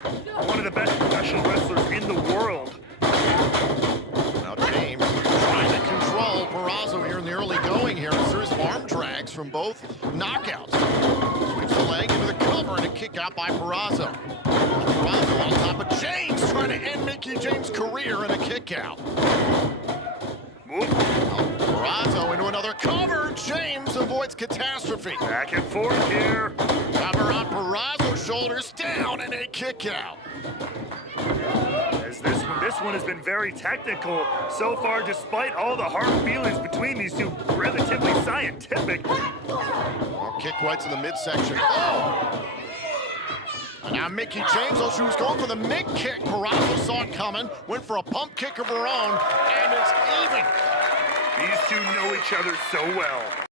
One of the best professional wrestlers in the world. Now James trying to control Purrazzo here in the early going here. There's arm drags from both knockouts. Sweeps the leg into the cover and a kick out by Purrazzo. Purrazzo on top of James trying to end Mickie James' career and a kick out. Purrazzo into another cover. James avoids catastrophe. Back and forth here. Cover on Purrazzo's shoulders down and a kick out. As this one has been very technical so far, despite all the hard feelings between these two, relatively scientific. Well, kick right to the midsection. Oh! And now Mickie James, though she was going for the mid-kick. Purrazzo saw it coming, went for a pump kick of her own, and it's even. These two know each other so well.